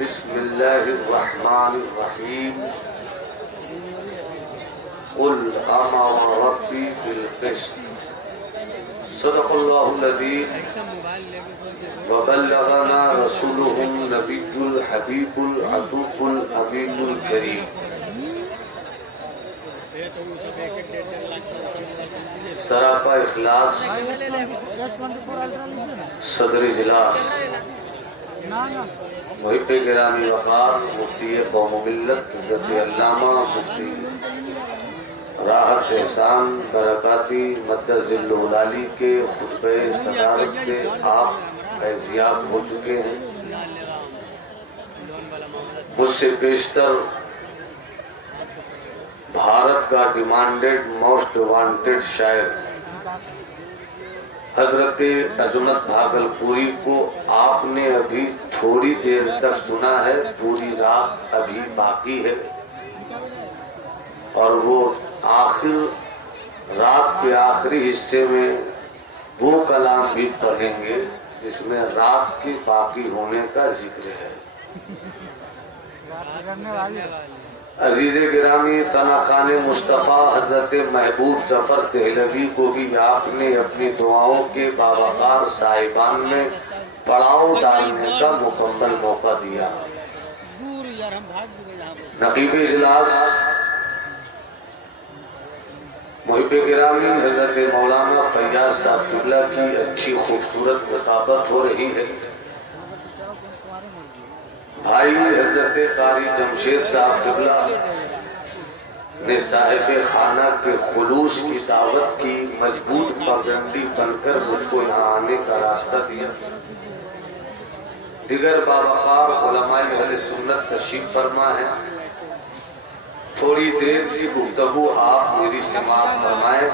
बिस्मिल्लाहिर्रहमानिर्रहीम। कुल अमर रब्बी बिल क़िस्त। सदक़ल्लाहुल अज़ीम व बल्लगना रसूलुहुन नबियुल हबीबुल अतूकुल अमीनुल करीम। सरापा इखलास सदर इजलास मुहिब्बे गिरामी वक़ार मुफ्ती कौम मिल्लत हज़रत अल्लामा मुफ्ती राहत एहसान बरकाती मद्दज़िल्लुल आली के खुतबे सदारत से आप फैज़याब हो चुके हैं। मुझसे बेशतर भारत का डिमांडेड मोस्ट वांटेड शायर हजरत अजमत भागलपुरी को आपने अभी थोड़ी देर तक सुना है, पूरी रात अभी बाकी है और वो आखिर रात के आखिरी हिस्से में वो कलाम भी पढ़ेंगे जिसमें रात के बाकी होने का जिक्र है। अजीज़े गिरामी तना खाने मुस्तफ़ा हजरत महबूब जफर दहलवी को भी आपने अपनी दुआओं के बावकार साहिबान में पड़ाव डालने का मुकम्मल मौका दिया। नकीब इजलास मुहिब्बे गिरामी हजरत मौलाना फैयाज साहब किबला की अच्छी खूबसूरत खिताबत हो रही है। भाई हजरत कारी जमशेद साहब किबला ने साहिब खाना के खुलूस की दावत की मजबूत पाबंदी बनकर मुझको यहाँ आने का रास्ता दिया। दिगर बावकार उलमाए अहले सुन्नत तशरीफ फरमा है। थोड़ी देर की गुफ्तगू आप मेरी समाअत फरमाए।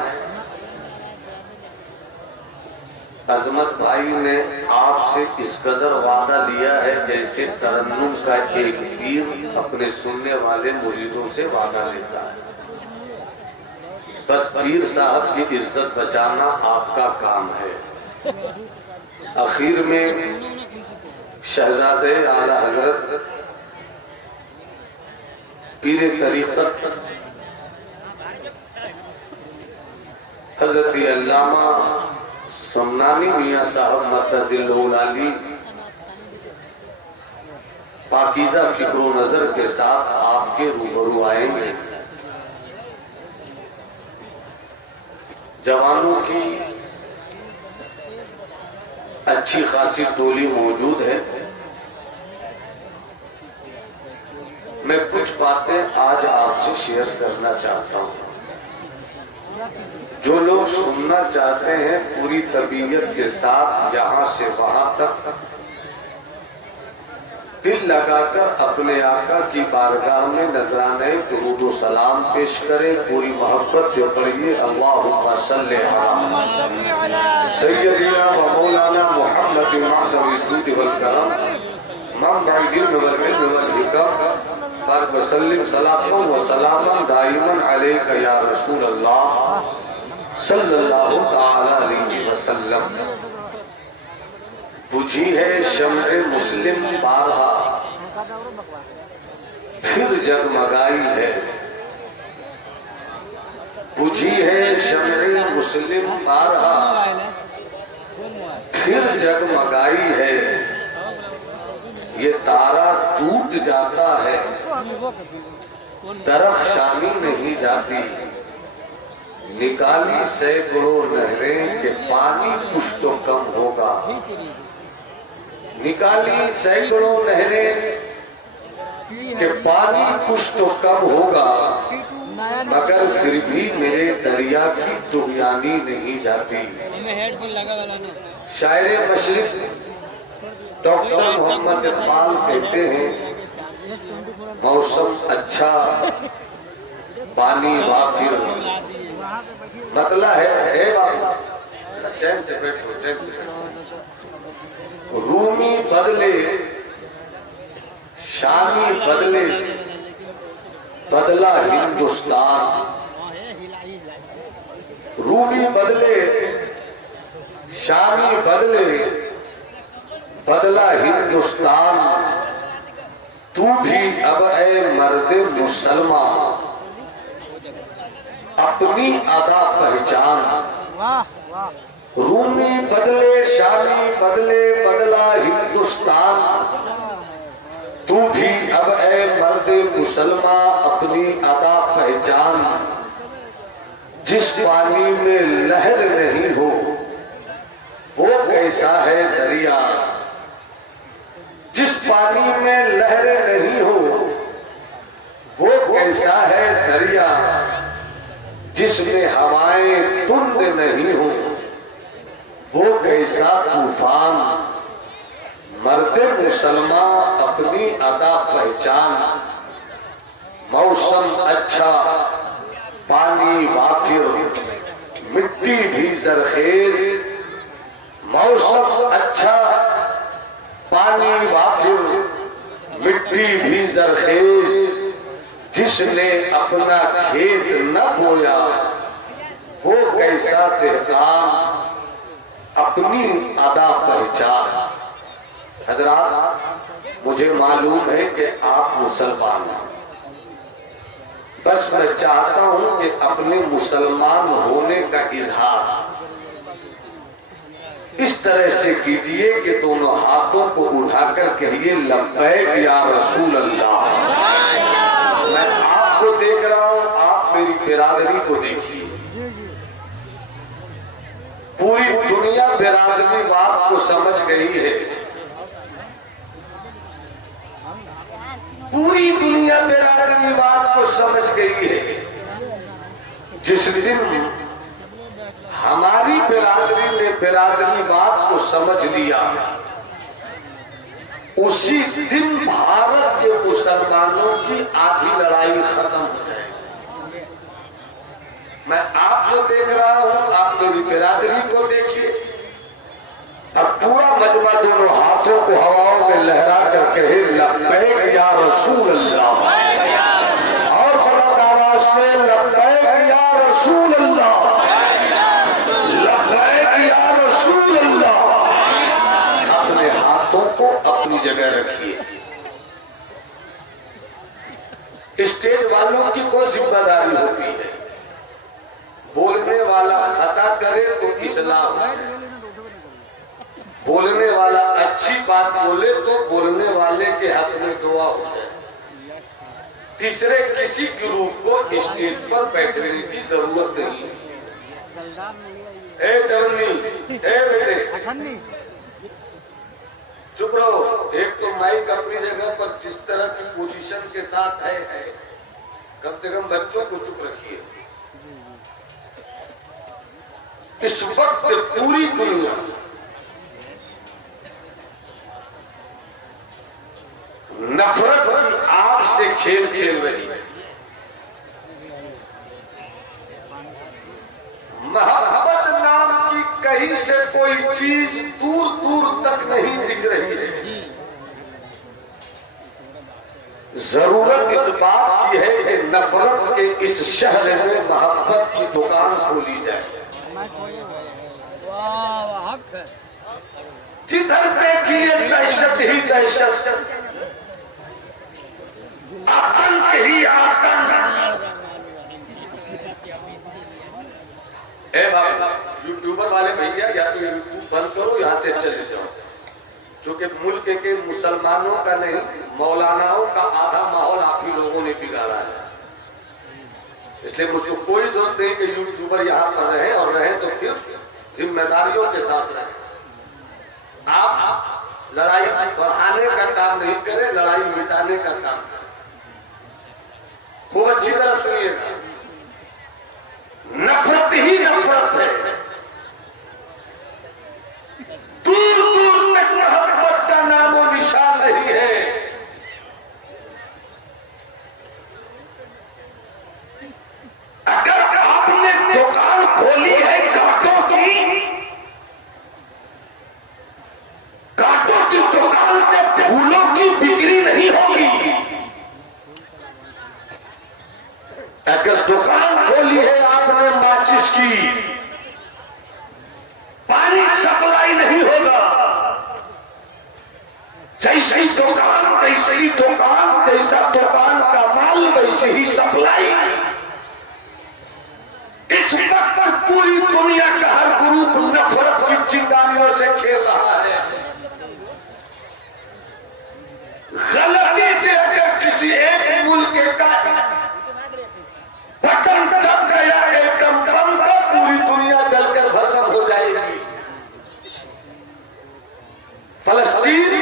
अजमत भाई ने आपसे इस कदर वादा लिया है जैसे तरन्नुम का एक पीर अपने सुनने वाले मुरीदों से वादा लेता है। बस पीर साहब की इज्जत बचाना आपका काम है। आखिर में शहजादे आला हजरत पीर तरीक़त हजरत अल्लामा समनानी मियाँ साहब मद्दज़िल्लुल आली पाकीज़ा फिक्र नजर के साथ आपके रूबरू आएंगे। जवानों की अच्छी खासी टोली मौजूद है। मैं कुछ बातें आज आपसे शेयर करना चाहता हूँ। जो लोग सुनना चाहते हैं पूरी तबीयत के साथ यहाँ से वहां तक दिल लगाकर अपने आका की बारगाह में नजराने दुरूद व सलाम पेश करें। पूरी मोहब्बत से पढ़िए अल्लाहुम्मा सल्ली अला सय्यदिना व मौलाना मुहम्मद मादवी दूद वल करम मंबअल इल्म वल इल्म वल हिकम पर वसल्लिम सलातन व सलामन दाइमन अलैका या रसूल अल्लाह सल्लल्लाहु तआला अलैहि वसल्लम। बुझी है शम्अ मुस्लिम बारहा फिर जगमगाई है। बुझी है शम्अ मुस्लिम बारहा फिर जगमगाई है। ये तारा टूट जाता है दरख्शानी नहीं जाती। निकाली सैकड़ों नहरें के पानी कुछ तो कम होगा। निकाली सैकड़ों नहरें के पानी कुछ तो कम होगा, मगर फिर भी मेरे दरिया की दुनियानी नहीं जाती। शायर मशरिक डॉक्टर मोहम्मद इकबाल कहते हैं मौसम अच्छा पानी वाफिर। मतलब है बाबा चैन से बैठो, चैन से बैठो। रूमी बदले शामी बदले बदला हिंदुस्तान। रूमी बदले शामी बदले बदला हिंदुस्तान। तू भी अब ए मर्दे मुसलमान अपनी अदा पहचान। रूमी बदले शामी बदले बदला हिंदुस्तान। तू भी अब ए मर्दे मुसलमान अपनी अदा पहचान। जिस पानी में लहर नहीं हो वो कैसा है दरिया। जिस पानी में लहरें नहीं हो वो कैसा है दरिया। जिसमें हवाएं तुंद नहीं हो वो कैसा तूफान। मर्दे मुसलमान अपनी अदा पहचान। मौसम अच्छा पानी वाफिर मिट्टी भी जरखेज। मौसम अच्छा पानी वाफिर मिट्टी भी जरखेज। जिसने अपना खेत न बोया वो कैसा देहसान। अपनी अदा पहचान। हजरात मुझे मालूम है कि आप मुसलमान हैं, बस मैं चाहता हूं कि अपने मुसलमान होने का इजहार इस तरह से कीजिए कि दोनों हाथों को उठाकर कहिए लब्बैक या रसूल अल्लाह। मैं आपको देख रहा हूं, आप मेरी बिरादरी को देखिए। पूरी दुनिया बिरादरी बात को समझ गई है। पूरी दुनिया बिरादरी बात को समझ गई है। जिस दिन हमारी बिरादरी ने बिरादरी बात को समझ लिया उसी दिन भारत के मुसलमानों की आधी लड़ाई खत्म हो जाएगी। मैं आपको देख रहा हूं, आप मेरी बिरादरी को देखिए। अब पूरा मजमा दोनों हाथों को हवाओं में लहरा कर कहे लब्बैक या रसूल अल्लाह। और बुलंद आवाज से लब्बैक या रसूल अल्लाह, लब्बैक या रसूल अल्लाह। अपने हाथों को अपनी जगह रखिए। स्टेज वालों की कोई जिम्मेदारी होती है। बोलने वाला खता करे तो इस्लाम, बोलने वाला अच्छी बात बोले तो बोलने वाले के हक में दुआ हो जाए। तीसरे किसी ग्रुप को स्टेज पर बैठने की जरूरत नहीं। ए जवनी, ए बेटे चुप रहो। एक तो माइक अपनी जगह पर जिस तरह की पोजीशन के साथ है, कम से कम बच्चों को चुप रखिए। इस वक्त पूरी दुनिया नफरत की आग से खेल खेल रही है। मोहब्बत नाम की कहीं से कोई चीज दूर दूर तक नहीं दिख रही है। जरूरत इस बात की है कि नफरत के इस शहर में मोहब्बत की दुकान खोली जाए। जिधर देखिए दहशत ही दहशत, आतंक ही आतंक। ए बाबा यूट्यूबर वाले भैया, या तो यूट्यूब बंद करो, यहाँ से चले जाओ। क्योंकि मुल्क के मुसलमानों का नहीं, मौलानाओं का आधा माहौल आप ही लोगों ने बिगाड़ा है। इसलिए मुझे कोई जरूरत नहीं कि यूट्यूबर यहाँ पर रहे, और रहे तो फिर जिम्मेदारियों के साथ रहे। आप लड़ाई बढ़ाने का काम नहीं करें, लड़ाई मिटाने का काम करें। खूब अच्छी तरह सुनिएगा। नफरत ही नफरत है। दूर दूर तक मोहब्बत का नामो निशान नहीं है। अगर आपने दुकान खोली है कांटों की, कांटों की दुकान से फूलों की बिक्री नहीं होगी। दुकान जैसी दुकान, जैसा दुकान का माल वैसे ही सप्लाई। इस वक्त पूरी दुनिया का हर ग्रुप नफरत की चिंगारियों से खेल रहा है। गलती से अगर किसी एक मुल्क का बटन दब गया एकदम बंद, तो पूरी दुनिया जलकर भस्म हो जाएगी। फलस्तीन,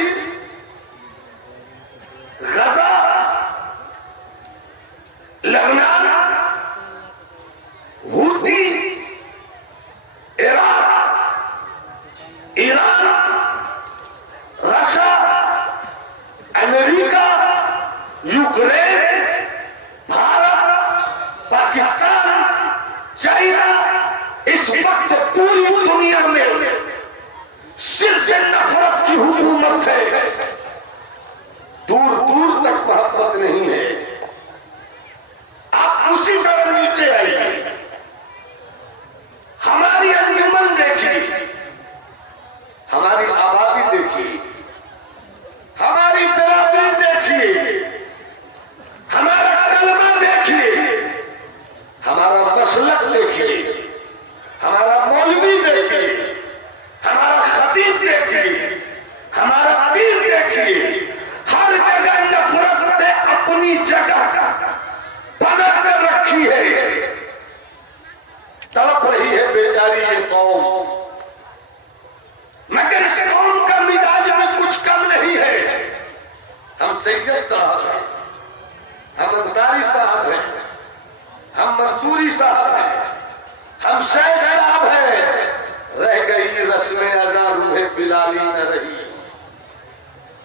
गजा, लबनान, Houthi, Iraq, Iran, Russia, America, Ukraine, Bharat, Pakistan, China, इस वक्त पूरी दुनिया में सिर्फ नफरत की हुकूमत है। दूर दूर तक मोहब्बत नहीं है। आप उसी तरह नीचे आइए, हमारी अंजुमन देखिए, हमारी आबादी देखिए, हमारी बिरादरी देखिए, हमारा कलमा देखिए, हमारा मसलक देखिए, हमारा मौलवी देखिए, हमारा खतीब देखिए, हमारा पीर देखिए। हर जगह नफरत ने अपनी जगह बना कर रखी है। तड़प रही है बेचारी ये कौम, मगर इस कौम का मिजाज में कुछ कम नहीं है। हम सैयद साहब हैं, हम अंसारी साहब हैं, हम मंसूरी साहब हैं, हम शेख अराब हैं। रह गई रस्में अज़ा रूहे बिलाली न रही,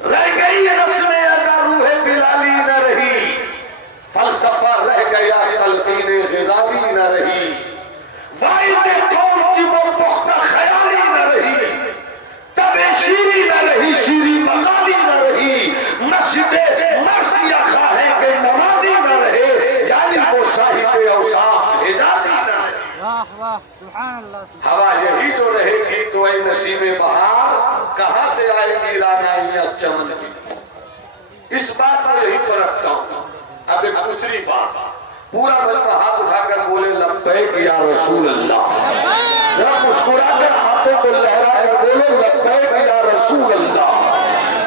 रह गई रस्में अज़ा रूहे बिलाली न रही। फलसफा रह गया तलकीने ग़िज़ाली न रही। वाइदे कौम की वो पुख्ता ख्याली न रही। तबे शीरी न रही, शीरी मकाली न रही। मस्जिदे मर्सिया खाहेंगे नमाजी न रहे, यानी वो साहिबे औसाफ हिजाज़ी न रहे। हवा यही जो रहेगी तो ऐ नसीबे बहार, कहां से आएगी रानाइयां चमन की। इस बात को यही पर रखता हूं। अब एक दूसरी बात, पूरा मजमा हाथ उठाकर बोले लब्बैक या रसूल अल्लाह। जरा मुस्कुराकर हाथों को लहरा कर बोलो लब्बैक या रसूल अल्लाह।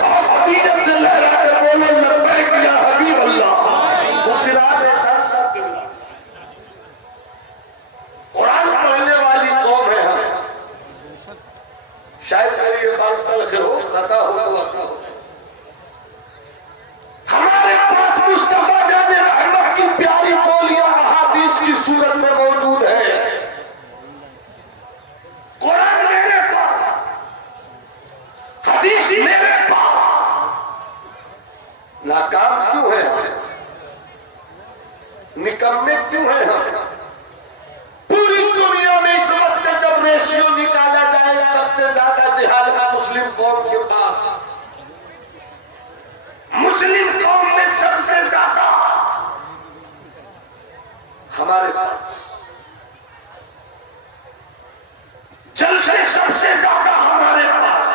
और अबीदत से लहरा कर बोलो लब्बैक या हबीब अल्लाह। कुरान पढ़ने वाली कौम है हम। शायद मेरी ये बात गलत हो, खता हो। हमारे पास मुस्तफा जाने रहमत की प्यारी बोलियां अहादीस की सूरत में मौजूद है। कुरान मेरे पास, हदीस मेरे पास। नाकाम क्यों है हम, निकम्मे क्यों है हम? पूरी दुनिया में इस वक्त जब रेशियो निकाला जाए सबसे ज्यादा जिहाद का मुस्लिम कौम के पास, मुस्लिम कौम में सबसे ज्यादा हमारे पास, जलसे सबसे ज्यादा हमारे पास,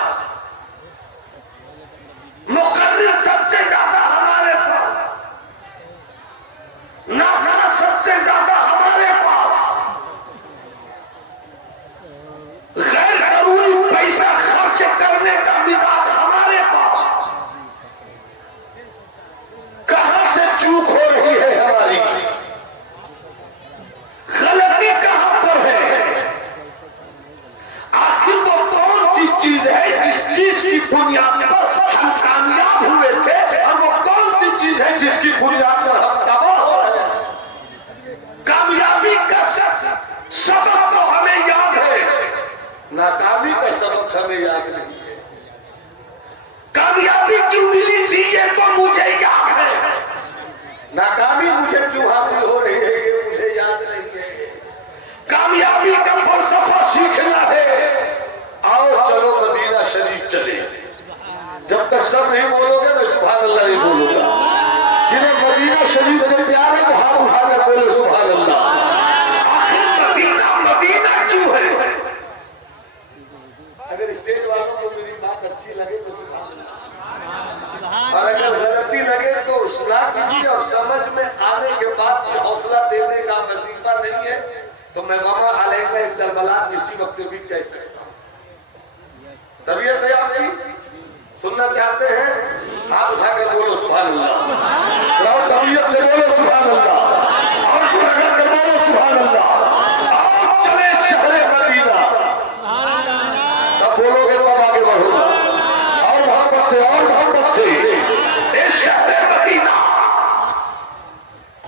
मुकर्रिर सबसे ज्यादा हमारे पास, नाफरा सबसे ज्यादा हमारे पास। गैर जरूरी पैसा खर्च करने का सुना कीजिए और समझ में आने के बाद हौसला देने का वजीफा नहीं है तो मैं मामा अलैका इस्तलबला इसी वक्त भी कह सकता हूँ। तबीयत है आपकी, सुनना चाहते हैं? हाथ उठाकर बोलो सुभान अल्लाह। तबीयत से बोलो सुभान अल्लाह और कर बोलो सुभान अल्लाह। और चले शहरे मदीना, सब बोलोगे तब आगे बढ़ोगे। और मोहब्बत से इस शहरे मदीना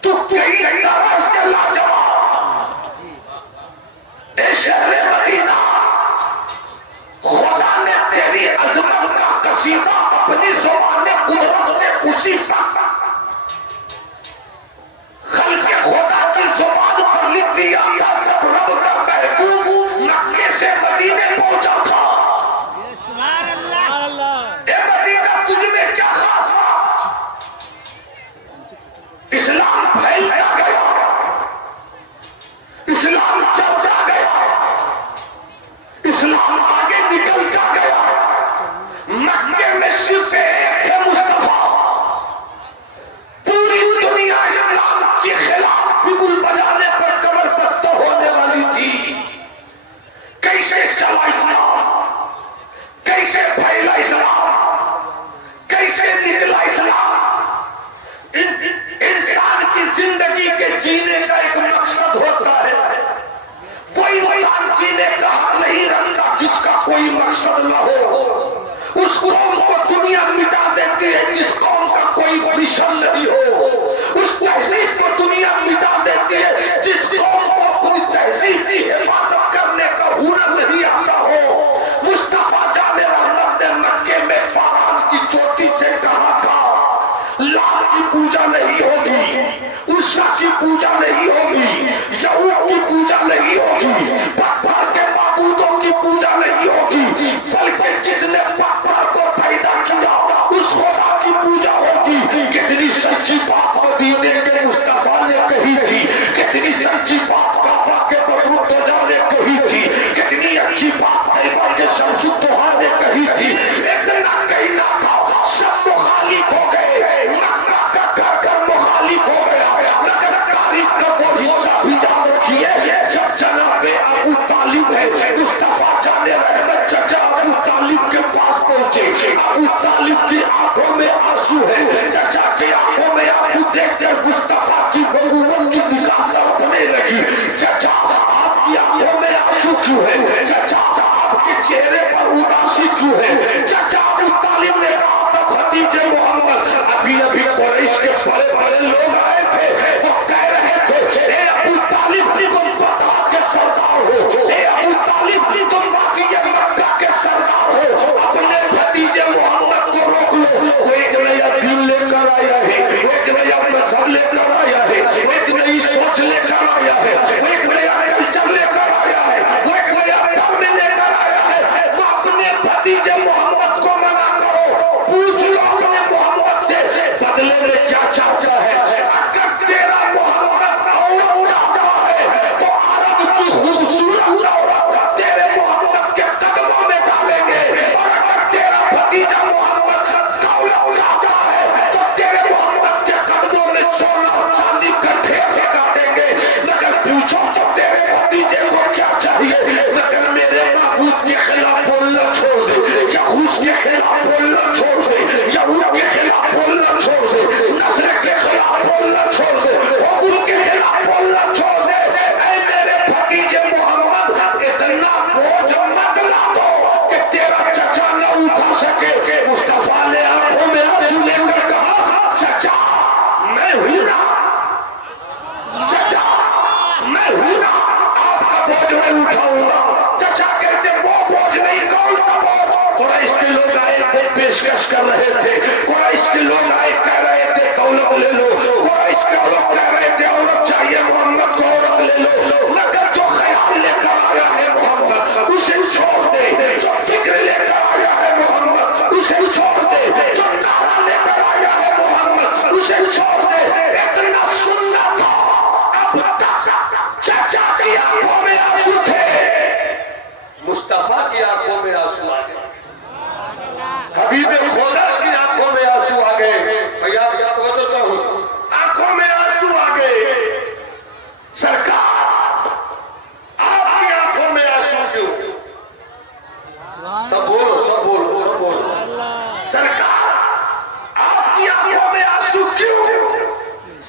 तू कई तरह से लाजवाब, इस शहरे मदीना खुदा ने तेरी अजमत का कसीदा अपनी ज़ुबान कुदरत से खुशी सकता खल्क़े खुदा की ज़ुबान पर लिख दिया था जब रब का महबूब मक्के से मदीने पहुंचा था। ये मदीना तुझ में क्या खास बात? इस्लाम फैलता गया, इस्लाम चलता गया, इस्लाम आगे निकलता गया। मक्के में सिर्फ एक थे मुस्तफा, पूरी दुनिया इस्लाम के खिलाफ बिगुल बजाने पर कमर बस्त होने वाली थी। कैसे चला इस्लाम, कैसे फैला इस्लाम, कैसे निकला इस्लाम। इंसान की जिंदगी के जीने का एक मकसद होता है, कोई इंसान जीने का हक नहीं रखता जिसका कोई मकसद न हो। उस कौम को दुनिया मिटा देती है जिस कौम का कोई मिशन नहीं हो। उस तहजीब को दुनिया मिटा देती है जिस कौम को अपनी तहजीब की हिफाजत करने का हुनर नहीं आता हो। मुस्तफा जाने रहमत ने मक्के में फारान की चोटी से कहा था लाल की पूजा नहीं होगी, उषा की पूजा नहीं होगी, यहूद की पूजा नहीं होगी, पत्थर के माबूदों की पूजा नहीं होगी, बल्कि जिसने पत्थर को पैदा किया उस खुदा की पूजा होगी। कितनी सच्ची बात मदीने के मुस्तफा ने कही थी, कितनी सच्ची बात काबा के बरूदोजा ने कही थी, कितनी अच्छी बात तैयबा के शमसुद्दोहा ने कही थी। इतना कहना था सब मुखालिफ हो गए, मक्का का घर मुखालिफ हो गया। मगर तारीख का वो हिस्सा भी याद रखिए जब जनाबे अबू तालिब है मुस्तफा जाने रहमत चचा अबू तालिब के पास पहुंचे। अबू तालिब की आंखों में आंसू है, चचा की आंखों में आंसू देखकर मुस्तफा की बरूबन की निगाह तड़पने लगी। चचा आपकी आंखों में आंसू क्यों है? चचा आपके चेहरे पर उदासी क्यों है? चचा अबू तालिब ने कहा था भतीजे मोहम्मद अभी अभी कुरैश के बड़े बड़े लोग आए थे, वो कह रहे थे ए अबू तालिब तुम बता के सरदार हो, ए अबू तालिब तुम बाकी मक्का के सरदार हो, अपने भतीजे मोहम्मद को रोक लो। वो एक नया दिन लेकर आया है, एक नया मजहब लेकर आया है, एक नई सोच लेकर आया है, एक नया कल्चर लेकर आया है, वो एक नया धर्म लेकर आया है। वो अपने भतीजे मोहम्मद को मना करो, पूछ लो अपने मोहम्मद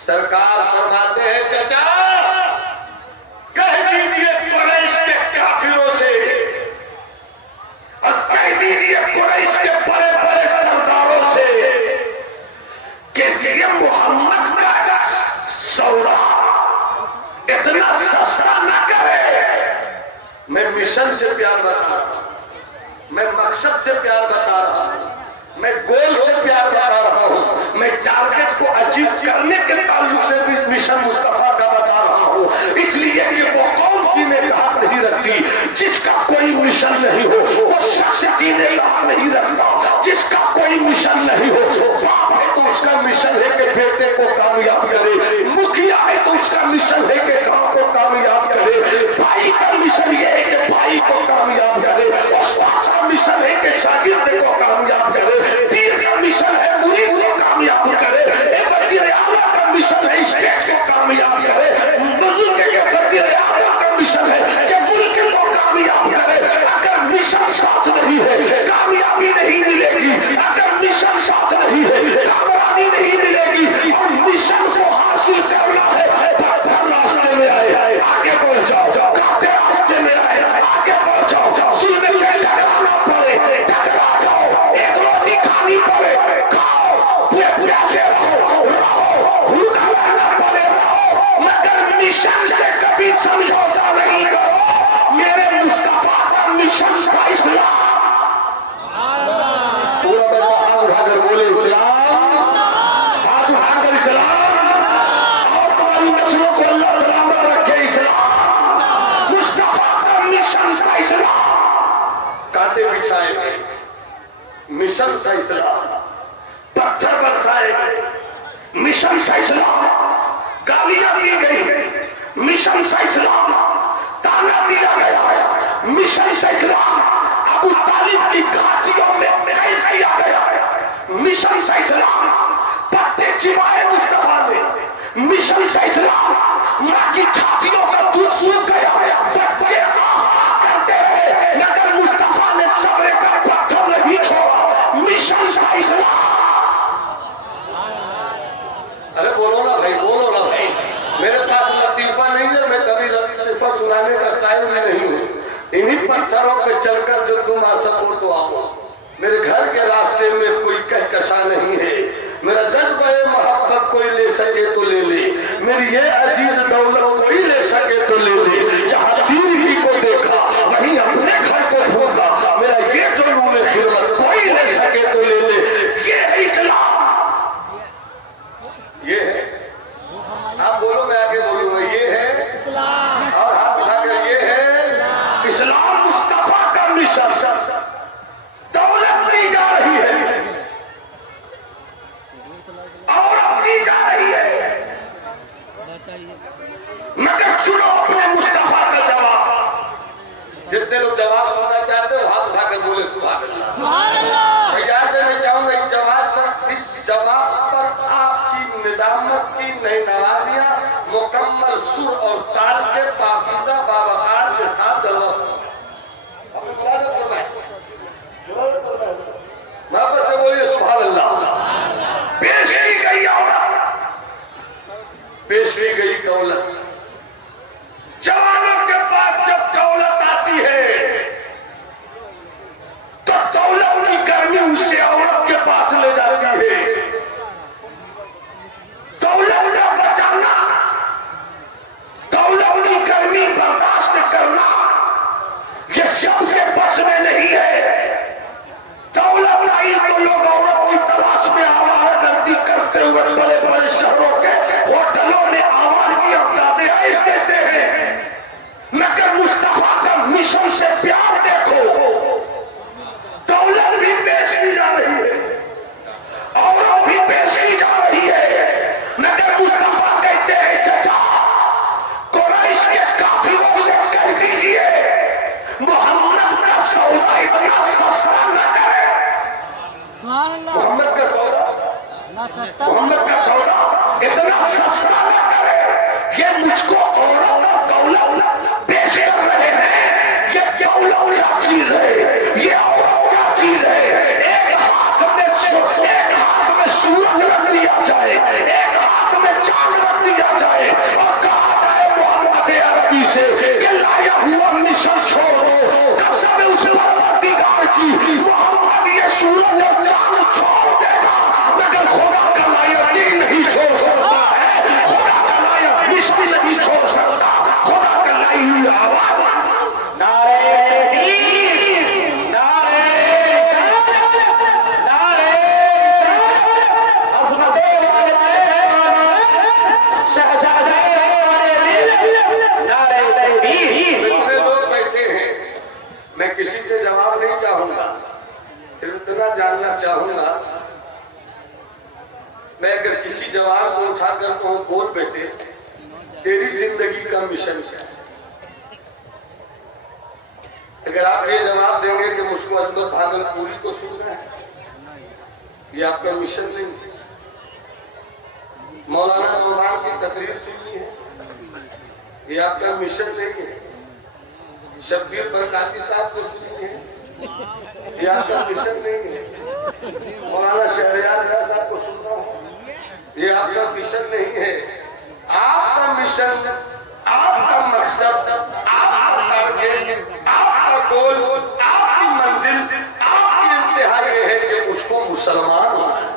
सरकार फरमाते हैं चाचा कह दीजिए कुरैश के काफिरों से और कह दीजिए कुरैश के बड़े बड़े सरदारों से कि ये मोहम्मद का सौदा इतना सस्ता न करे। मैं मिशन से प्यार बता रहा हूं, मैं मकसद से प्यार बता रहा हूं, मैं गोल से प्यार बता रहा हूं, मैं टारगेट को अचीव करने के ताल्लुक से भी मिशन मुस्तफा का बता रहा हूं। इसलिए कि वो कौम की निगाह नहीं रखती जिसका कोई मिशन नहीं हो, वो शख्स की निगाह नहीं रखता जिसका कोई मिशन नहीं हो। बाप है तो उसका मिशन है कि बेटे को कामयाब करे, मुखिया है तो उसका मिशन है कि गांव को कामयाब करे, भाई का मिशन ये है कि भाई को कामयाब करे, उस्ताद का मिशन है कि शागिर्द को कामयाब करे, पीर का मिशन है मुरीद को कामयाब करे, वज़ीर आला का मिशन है स्टेट को कामयाब करे, बुजुर्ग के वज़ीर आला का मिशन है कि मुल्क को कामयाब करे। अगर मिशन साथ नहीं है कामयाबी नहीं मिलेगी, अगर मिशन साथ नहीं है कामयाबी नहीं मिलेगी। और मिशन को हासिल करना है रास्ते में आए आगे बढ़ जाओ, काटे रास्ते में आए आगे बढ़ जाओ, सुनने से टकराना पड़े टकरा जाओ, एक रोटी खानी पड़े खाओ, प्यासे रहो भूखा रहना पड़े रहो, मगर मिशन से कभी समझौता नहीं करो। मेरे मुस्तफा का मिशन का इस्लाम उठाकर बोले इस्लाम, हाथ उठाकर इस्लाम, और तुम्हारी नस्लों को अल्लाह सलामत रखे इस्लाम, मुस्तफा का मिशन का इस्लाम। कांटे बिछाए गए, मिशन का इस्लाम, पत्थर बरसाए गए, मिशन का इस्लाम, गालियां दी गई, मिशन का इस्लाम, ताना दिया गया, मिशन का इस्लाम, अबू तालिब की घाटियों में कैद किया गया, मिशन का इस्लाम, पत्ते चिबाए मुस्तफा ने, मिशन का इस्लाम, मां की छातियों का दूध सूख गया, बच्चे करते रहे मगर मुस्तफा ने सब्र का पत्थर नहीं छोड़ा, मिशन का इस्लाम। अरे बोलो ना भाई, बोलो ना भाई, मेरे पास लतीफा नहीं है, मैं कभी लतीफा सुनाने का टाइम नहीं हूँ। इन्हीं पत्थरों पे चलकर जो तुम आ सको तो आओ, मेरे घर के रास्ते में कोई कहकशा नहीं है, मेरा जज्बा मोहब्बत कोई ले सके तो ले ले, मेरी ये अजीज दौलत कोई ले सके तो ले ले, जहाँ दीन ही को देखा वहीं अपने घर को भूखा, मेरा ये जो नूर खिदमत कोई ले सके तो ले ले, ये है इस्लाम, ये है। आप बोलो मैं आगे बोलूंगा, ये है इस्लाम, और हाथ उठाकर ये है इस्लाम, मुस्तफा का मिशन। दौलत नहीं जा रही है और अपनी जा रही है, मगर चुनो अपने मुस्तफा का जवाब। जितने लोग जवाब सुनना चाहते हो हाथ उठाकर बोले सुभान अल्लाह, सुभान अल्लाह। याद देना चाहूंगा इस जवाब पर आपकी निजामत की नई नवाजियां मुकम्मल सुर और ताल के पाकीज़ा बावकार के साथ जवाब से बोलिए सुभान अल्लाह। पेश की गई औरत, पेश की गई दौलत, जवानों के पास जब दौलत आती है तो दौलत की गर्मी उससे औरत के पास ले जाती है। दौलत का बचाना, दौलत की गर्मी बर्दाश्त करना, ये सबके बस में नहीं है। दौलत आई तो लोग औरत की तलाश में आवाज़गर्दी करते हुए बड़े बड़े शहरों के होटलों में आवाज की अवतारे देते हैं, मगर मुस्तफा का मिशन से प्यार देखो, दौलत भी पेश की जा रही है, औरत भी पेश की जा रही है, मगर मुस्तफा कहते हैं चाचा कुरैश के काफिरों से कह दीजिए मोहम्मद का सौदा इतना सस्ता न करे। मोहम्मद का सौदा, मोहम्मद का सौदा इतना सस्ता न करे। ये मुझको औरत और दौलत पेश कर रहे हैं, ये दौलत क्या चीज है, ये औरत क्या चीज है। एक हाथ में सूरज रख दिया जाए, एक हाथ में चांद मैं अगर किसी जवान को उठाकर कहूं बोल बेटे तेरी जिंदगी का मिशन क्या है, अगर आप ये जवाब देंगे कि मुझको अजमत भागलपुरी को सुनना है, ये आपका मिशन नहीं है। मौलाना नौमान की तकरीर सुननी है, ये आपका मिशन नहीं है। शब्बीर बरकाती साहब को सुननी है, ये आपका मिशन नहीं है। मौलाना शहरियार साहब को सुनना है, ये आपका मिशन नहीं है। आपका मिशन, आपका मकसद, आपका टारगेट, आपका गोल, आपकी मंजिल, आपकी इंतहा ये है कि उसको मुसलमान बनाए।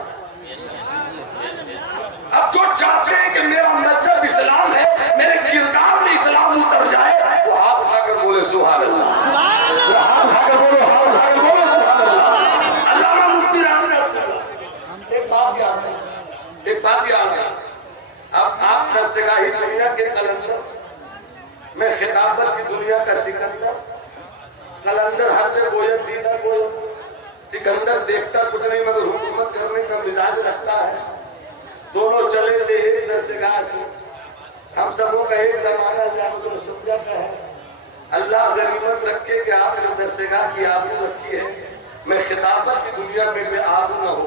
अब जो चाहते हैं कि मेरा मजहब इस्लाम है, मेरे किरदार में इस्लाम उतर जाए, वो हाथ उठाकर बोले सुभान अल्लाह, हाथ उठाकर बोलो, हाथ उठाकर बोलो सुभान अल्लाह। अल्लामा मुफ्ती रामदास एक बात याद है, एक बात याद है। अब आप सब जगह ही दुनिया के कलंदर में खिताबत की दुनिया का सिकंदर, कलंदर हर से गोयन दीदा गोयन, सिकंदर देखता कुछ नहीं मगर हुकूमत करने का मिजाज रखता है। दोनों चले थे एक दरजगाह से, हम सबों का एक जमाना तो समझाता है। अल्लाह गनीमत रखे कि आपने दरजगाह की आबरू रखी है, मैं खिताबत की दुनिया में मैं आबरू न हो,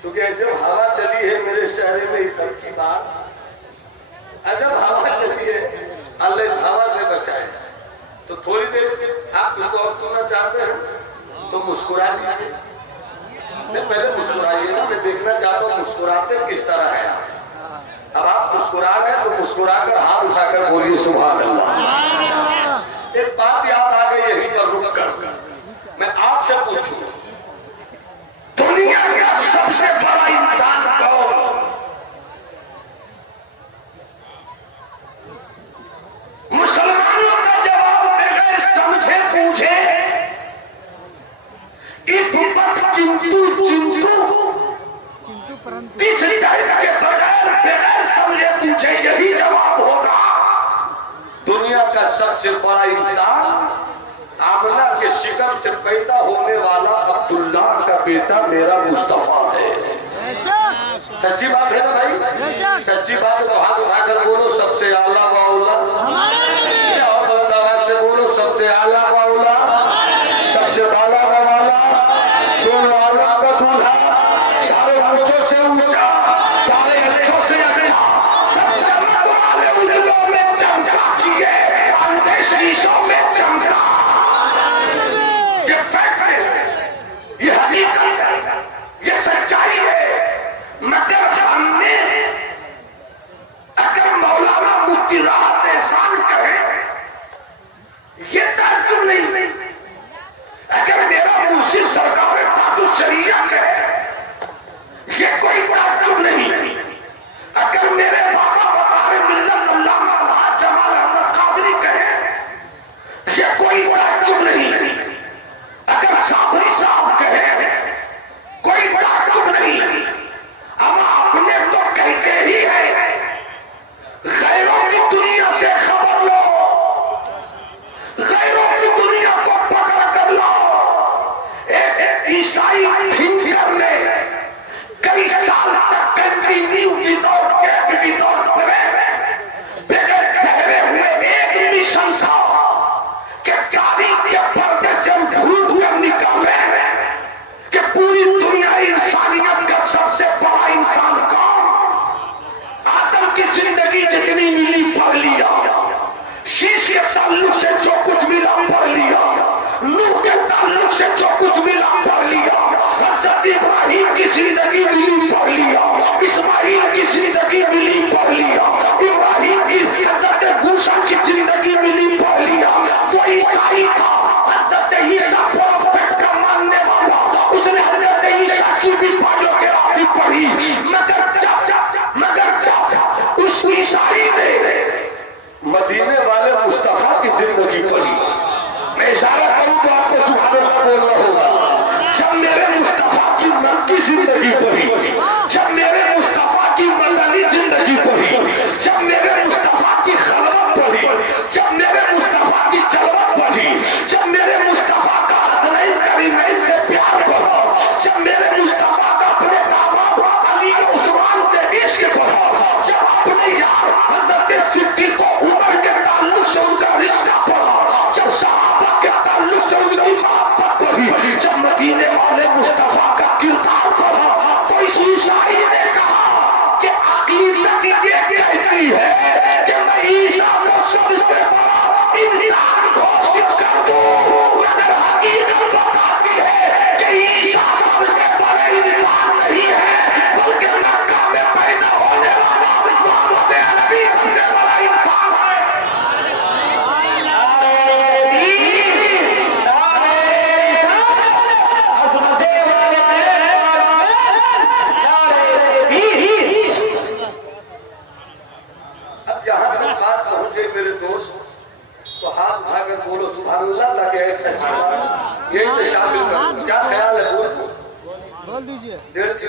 क्योंकि जब हवा चली है मेरे शहर में इतनी की बात, जब हवा चली है अल्लाह हवा से बचाए। तो थोड़ी देर आप उसको और सुनना चाहते हैं तो मुस्कुरा दीजिए, पहले मुस्कुराइए ना, मैं देखना चाहता हूँ मुस्कुराते किस तरह है। अब आप मुस्कुरा रहे हैं तो मुस्कुराकर हाथ उठाकर बोलिए सुभान अल्लाह। एक बात याद आ गई, यहीं पर रुक कर मैं आपसे पूछूं, दुनिया का सबसे बड़ा इंसान कौन? मुसलमानों का जवाब बगैर समझे पूछे, इस उम्मत किंतु चिंतु तीसरी टाइप के बगैर समझे पूछे, यही जवाब होगा। दुनिया का सबसे बड़ा इंसान आमना के शिकम से पैदा होने वाला अब्दुल्लाह का बेटा मेरा मुस्तफा है। सच्ची बात है ना भाई? सच्ची बात है तो हाथ उठाकर बोलो सबसे आला वाउला, और आवाज से बोलो सबसे आला वाउला, सबसे बाला वाला, दोनों आला का दूल्हा, सारे ऊंचों से ऊंचा, सारे अच्छों से अच्छा, सबसे वाले उजलों में चमका किए, अंधे शीशों में चमका। ये फैक्ट है, ये हकीकत है, ये सच्चाई है। मगर हमने अगर मौलाना मुफ्ती राहत एहसान कहे, ये ताज्जुब नहीं। अगर मेरा मुर्शिद सरकार ताजुल शरीया कहे, ये कोई ताज्जुब नहीं। अगर मेरे बाबा बकार मिल्लत अल्लामा अलहाज जमाल अहमद कादरी कहे, ये कोई ताज्जुब नहीं। अगर साहरी साहब कहे, कोई ताज्जुब नहीं। अब आपने तो कहते ही है, गैरों की दुनिया से खबर लो, गैरों की दुनिया को पकड़ कर लो। एक ईसाई थिंकर ने कई साल तक कंटिन्यू विदाउट बगैर ठहरे हुए एक मिशन था कि तारीख के पर्दे से धूल धुएं निकाले कि पूरी दुनिया इंसानियत का सबसे बड़ा इंसान कौन? आदम की जिंदगी जितनी मिली पढ़ लिया, शीश के ताल्लुक से जो कुछ मिला पढ़ लिया, नूह के ताल्लुक से जो कुछ मिला पढ़ लिया, हज़रत इब्राहिम की जिंदगी मिली पढ़ लिया, इस्माइल की जिंदगी मिली पढ़ लिया, इब्राहिम की हज़रत मूसा की जिंदगी मिली पढ़ लिया। कोई ईसाई था हज़रत ईसा प्रोफेट का मानने वाला, उसने हज़रत ईसा की भी बायोग्राफी पढ़ी। मगर उस ईसाई ने मदीने वाले मुस्तफा की जिंदगी पढ़ी। मैं इशारा करूं तो आपको सुभान अल्लाह बोलना होगा। जब मेरे मुस्तफा की मक्की जिंदगी पढ़ी, जब मेरे मुस्तफा की मदनी जिंदगी पढ़ी, जब मेरे मुस्तफा की खलवत पढ़ी, जब मेरे मुस्तफा की जलवत पढ़ी, जब मेरे मुस्तफा का हसनैन करीमैन से प्यार पढ़ा, जब मेरे मुस्तफा का अपने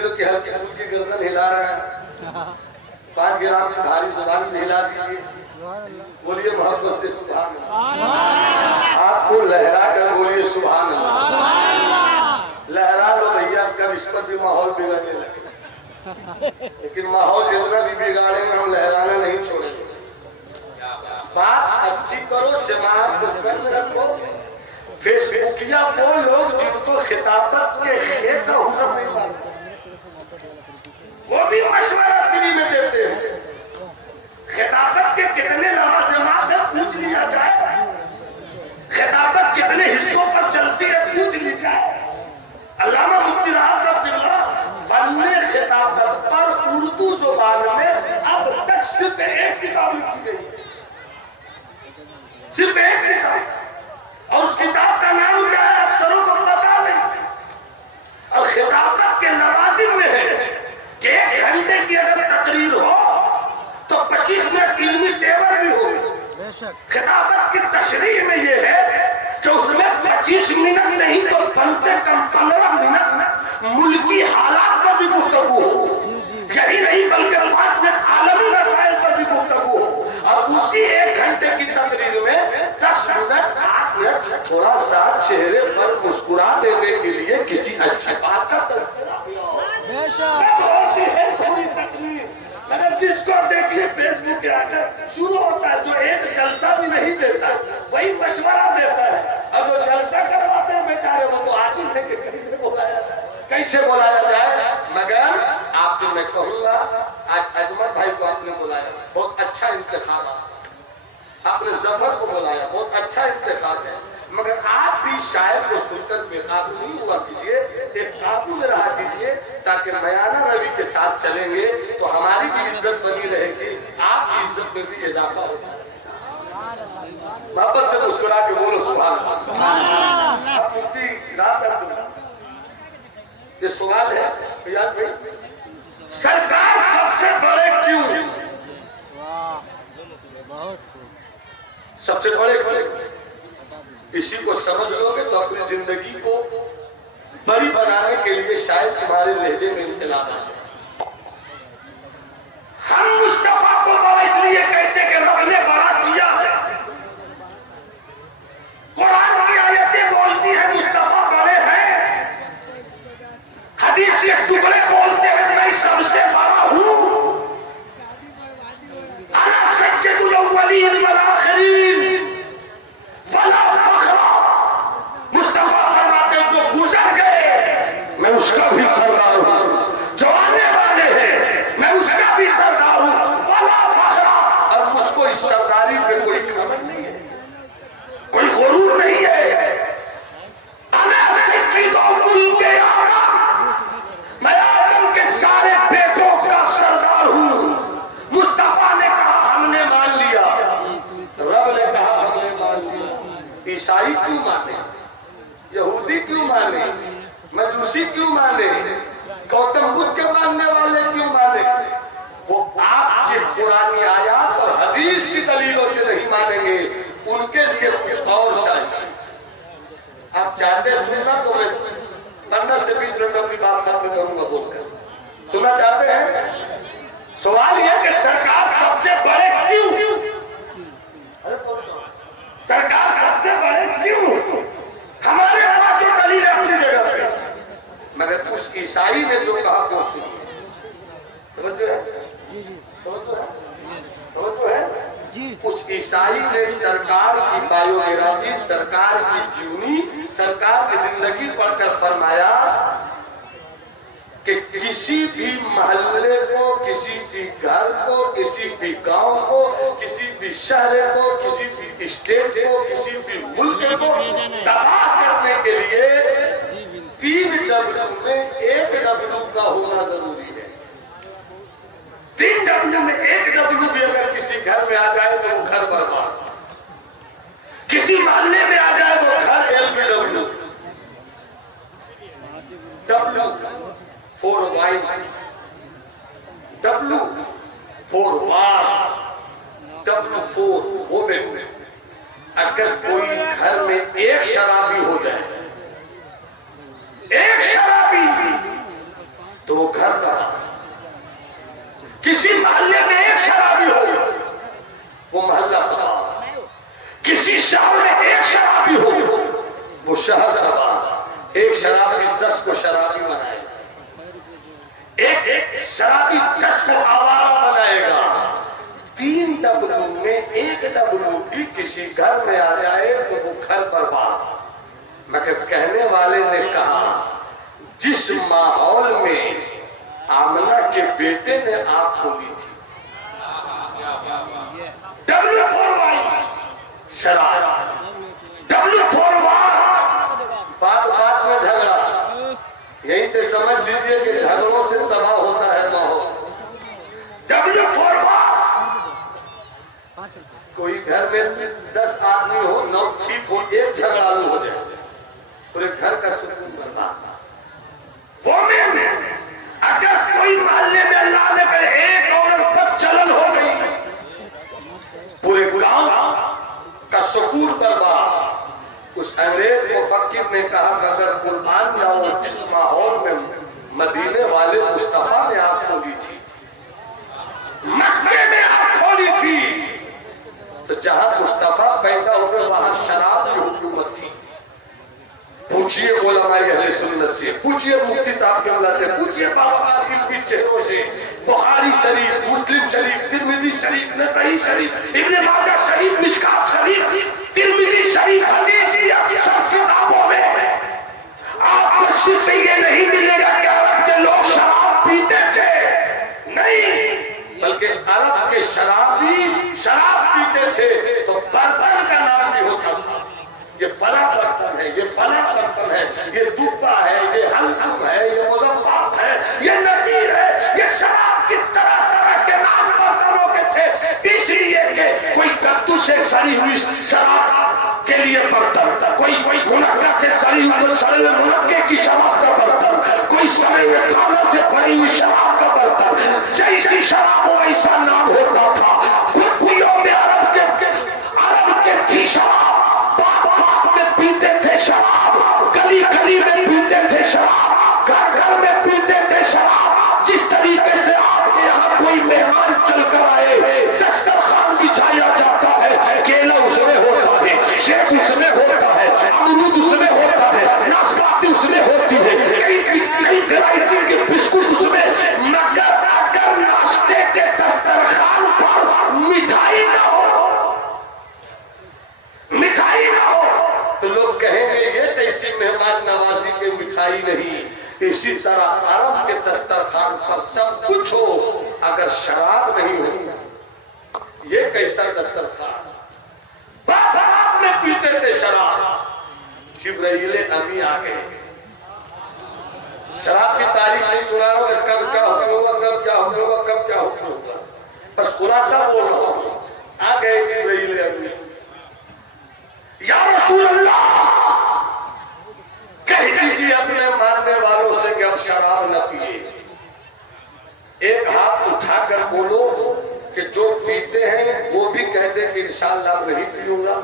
किलो की हल्की फुल्की गर्दन हिला रहे हैं, 5 ग्राम की भारी जुबान में हिला दीजिए, बोलिए मोहब्बत से सुभान अल्लाह। हाथ को लहरा कर बोलिए सुभान अल्लाह। लहरा लो भैया, कब इस पर भी माहौल बिगड़ने लगे, लेकिन माहौल जितना भी बिगाड़ेंगे हम लहराना नहीं छोड़ेंगे। बात अच्छी करो, समाज को कर्म रखो। फेसबुकिया वो लोग जिनको खिताबत के खेत का हुनर नहीं मानते, वो भी मशवरा फ्री में देते हैं। खिताबत के कितने नवाज़ है पूछ लिया जाए, खिताबत कितने हिस्सों पर चलती है पूछ ली जाए। अल्लामा मुफ्ती राहत अब्दुल्लाह फन्ने खिताबत पर उर्दू जुबान में अब तक सिर्फ एक किताब लिखी गई, सिर्फ एक किताब, और उस किताब का नाम क्या है अक्सरों को पता नहीं। और खिताबत के नवाजिम में है कि 1 घंटे की अगर तकरीर हो तो 25 मिनट इल्मी तेवर भी हो। खिताबत की तशरीह में ये है कि उसमें 25 मिनट नहीं तो कम से कम 15 मिनट मुल्की हालात पर भी गुफ्तगू हो। यही नहीं बल्कि 5 मिनट आलमी मसाइल पर भी गुफ्तगू हो। और उसी 1 घंटे की तकरीर में 10 मिनट 8 मिनट थोड़ा सा चेहरे पर मुस्कुरा देने के लिए किसी अच्छी बात का तज़किरा होती है पूरी तकरीर। मगर जिसको देखिए फेसबुक के आकर शुरू होता है, जो एक जलसा भी नहीं देता वही मशवरा देता है, और जो जलसा करवाते हैं बेचारे वो तो आगे थे कि कैसे बोलाया जाए, कैसे बोलाया जाए। मगर आपसे मैं कहूँगा, आज अजमत भाई को आपने बुलाया, बहुत अच्छा इंतखाब, आपने जफर को बुलाया, बहुत अच्छा इंतखाब है। मगर आप भी शायद को सुनकर बेकाबू नहीं हुआ कीजिए, एक काबू में रहा कीजिए, ताकि मयाना रवि के साथ चलेंगे तो हमारी भी इज्जत बनी रहेगी, आपकी इज्जत में भी इजाफा होगा। मोहब्बत से मुस्कुरा के बोलो सुभान अल्लाह। मुफ्ती ये सवाल है याद भाई, सरकार सबसे बड़े क्यों, सबसे बड़े इसी को समझ लोगे तो अपनी जिंदगी को बड़ी बनाने के लिए शायद तुम्हारे लहजे में इख्तिलाफ है। हम मुस्तफा को बड़ा इसलिए कहते कि रब ने बड़ा किया है, कुरान की आयतें बोलती है मुस्तफा बड़े हैं, हदीस के टुकड़े बोलते हैं मैं सबसे बड़ा हूं, अना सज्जदुल अव्वलीन वल आखिरीन वला फखरा। मुस्तफा फरमाते जो गुजर गए मैं उसका भी सरदार हूं, जो आने वाले हैं मैं उसका भी सरदार हूं, वला फखरा। और मुझको इस सरदारी पे कोई खबर नहीं है, कोई गुरूर नहीं है। अना सज्जदुल मुल्के आदम, मैं आदम के सारे बेटों का सरदार हूं। मुस्तफा ने कहा हमने मान लिया, रब ने कहा हमने मान लिया। ईसाई क्यों माने, यहूदी क्यों माने, मजूसी क्यों माने, गौतम बुद्ध के मानने वाले क्यों माने, वो आपकी पुरानी आयत और हदीस की दलीलों से नहीं मानेंगे, उनके लिए कुछ और चाहिए। आप चाहते सुनना तो मैं 15 से 20 मिनट अपनी बात खत्म करूंगा बोलकर, सुनना चाहते हैं? सवाल यह कि सरकार सबसे बड़े क्यों, सरकार सबसे बड़े क्यों, हमारे पास जो दलील है अपनी जगह पे, मगर उस ईसाई ने जो कहा वो समझो है उस ईसाई ने सरकार की बायोग्राफी, सरकार की जीवनी, सरकार की जिंदगी पढ़कर फरमाया कि किसी भी महल्ले को, किसी भी घर को, किसी भी गांव को, किसी भी शहर को, किसी भी स्टेट को, किसी भी मुल्क को तबाह करने के लिए 3 डब्ल्यू में 1 डब्ल्यू का होना जरूरी है। 3 डब्ल्यू में 1 डब्ल्यू भी अगर किसी घर में आ जाए तो वो घर बर्बाद, किसी मोहल्ले में आ जाए वो घर LBW, W for white, W for war, W for women. अगर कोई घर में एक शराबी हो जाए, एक शराबी तो वो घर तबाह। किसी मोहल्ले में एक शराबी हो वो मोहल्ला तबाह। किसी शहर में एक शराबी हो वो शहर तबाह। एक शराबी 10 को शराबी बनाएगा, एक शराबी 10 को आवारा बनाएगा। 3 डब्लू में 1 डब्लू भी किसी घर में आ जाए तो वो घर बर्बाद। मगर कहने वाले ने कहा जिस माहौल में आमना के बेटे ने आंख खोली थी, W4Y शराब, W4Y बात बात में झगड़ा। यही से समझ लीजिए कि झगड़ों से तबाह होता है माहौल। W4Y कोई घर में 10 आदमी हो, 9 ठीक हो, एक झगड़ालू हो जाए, पूरे घर का सुकून बर्बाद। वो में अगर कोई मोहल्ले में अल्लाह ने करे एक औरत बद चलन हो गई, पूरे गांव का सुकून बर्बाद। उस अंग्रेज मुफक्किर ने कहा कि अगर कुर्बान जाओ जिस माहौल में मदीने वाले मुस्तफा ने आंख खोली थी, मक्के में आंख खोली थी, तो जहां मुस्तफा पैदा हुए वहां शराब की हुकूमत थी। पूछिए उलमाए अहले सुन्नत से, पूछिए मुफ्ती साहब के अल्लाह से, पूछिए बाबा आदिम की चेहरों से। बुखारी शरीफ, मुस्लिम शरीफ, तिरमिजी शरीफ, नसई शरीफ, इब्न माजा शरीफ, मिशकात शरीफ, तिरमिजी शरीफ, हदीसिया की सब किताबों में आपको सिर्फ ये नहीं मिलेगा कि अरब के लोग शराब पीते थे, नहीं, बल्कि अरब के शराबी शराब पीते थे तो बर्तन का नाम भी होता था। ये फला बर्तन है, ये फला बर्तन है, ये दुब्बा है, ये हल्सुम है, ये मुज़फ़्फ़र है, ये नज़ीर है, ये शराब की तरह तरह के नाम बर्तनों के थे। इसलिए कि कोई कद्दू से सड़ी हुई शराब के लिए बर्तन, कोई मुनक्का से सड़ी हुई मुनक्के की शराब का बर्तन, कोई सड़े हुए खाना से भरी हुई शराब का बर्तन। जैसी शराब वैसा नाम होता था। कुत्तियों में अरब के थी शराब, पीते थे शराब, गली गली में पीते थे शराब, घर घर में पीते थे शराब। जिस तरीके से आपके यहाँ कोई मेहमान चल कर आए, दस्तरखान बिछाया जाता है, केला उसमें होता है, सेब उसमें होता है, अमरूद उसमें होता है, नाशपाती उसमें होती है, कई वैरायटी के बिस्कुट उसमें। मगर अगर नाश्ते के दस्तरखान पर मिठाई ना हो, मिठाई ना हो, तो लोग कहेंगे ये कैसी मेहमान नवाजी के मिठाई नहीं। इसी तरह अरब के दस्तरखान पर सब कुछ हो, अगर शराब नहीं हो, ये कैसा दस्तरखान। बाप में पीते थे शराब। जिब्राइल अमी आ गए, शराब की तारीफ नहीं सुना रहा हूं, कब क्या हुक्म होगा, कब क्या हुक्म होगा, कब क्या हुक्म होगा, बस खुलासा बोल रहा हूं। आ गए जिब्राइल अमी, या रसूल अल्लाह कह दीजिए अपने मानने वालों से कि अब शराब न पिए। एक हाथ उठाकर बोलो कि जो पीते हैं वो भी कह दे कि इंशाअल्लाह नहीं पीऊंगा,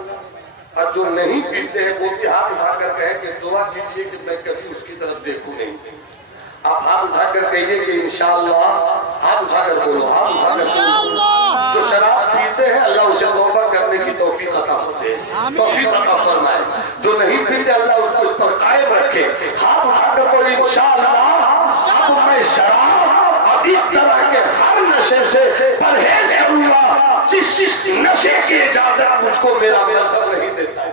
और जो नहीं पीते हैं वो भी हाथ उठाकर कहे कि दुआ कीजिए कि मैं कभी उसकी तरफ देखूं नहीं। आप हाथ उठाकर कहिए कि इंशाअल्लाह, हाथ उठाकर बोलो, हाथ उठाकर बोलो। जो शराब पीते हैं अल्लाह उसे तौबा करने की तौफीक अता फरमाए, जो नहीं पीते अल्लाह उसको इस पर कायम रखे। हाथ उठाकर बोलो इंशाअल्लाह अब मैं शराब और इस तरह के हर नशे से परहेज करूंगा जिस नशे की इजाजत मुझको मेरा मजहब नहीं देता।